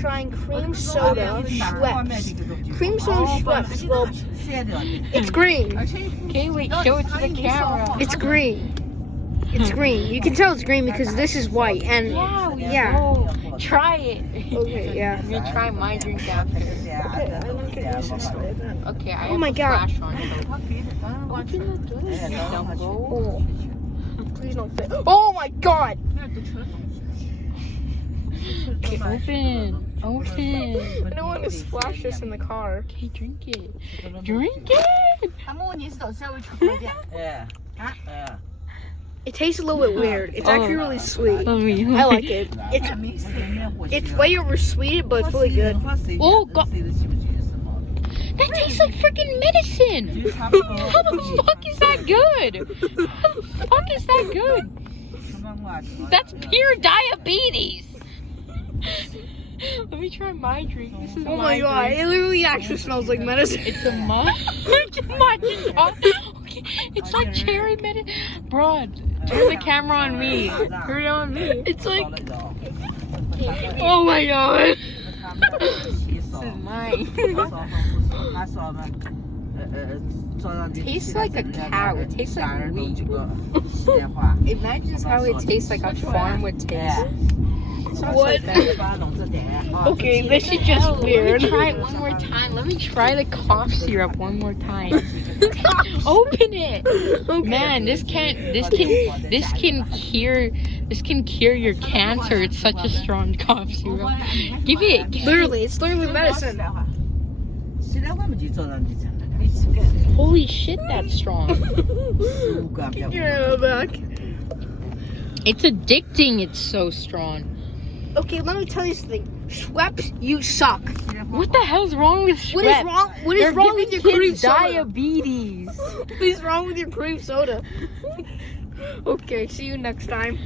Trying cream soda Schweppes. Cream soda Schweppes. Well, it's green. Okay, wait, show it to the camera. It's green. It's green. You can tell it's green because this is white. And Yeah. Oh, try it. Okay, yeah. I'm gonna try my drink after. Okay, I don't get this way then. Okay, I Oh have my a God. flash on. Open the door. Don't go. Oh. Please don't fit. Oh my God! Okay, open. Open. I don't want to splash this in the car. Okay, drink it. Drink it. It tastes a little bit weird. It's actually really sweet. Let me. I like it. It's way over sweet, but it's really good. Oh God. That tastes like freaking medicine. How the fuck is that good? How the fuck is that good? That's pure diabetes. Let me try my drink. This is Oh my God! drink. It literally actually smells like medicine. It's a mud. Okay. It's like cherry medicine. Bro, turn the camera on me. Turn it on me. It's like. Oh my God! This is mine. Tastes like a cow. It tastes like wheat. Imagine how it tastes like a farm would taste. What? Okay, this is just weird. Let me try it one more time. Let me try the cough syrup one more time. Open it. Okay. Man, this can cure your cancer. It's such a strong cough syrup. Give it. Literally, it's literally medicine. Holy shit, that's strong. Yeah, back. It's addicting. It's so strong. Okay, let me tell you something. Schweppes, you suck. What the hell's wrong with Schweppes? What is wrong? What is They're wrong with giving your cream kids soda? diabetes. What is wrong with your cream soda? Okay, see you next time.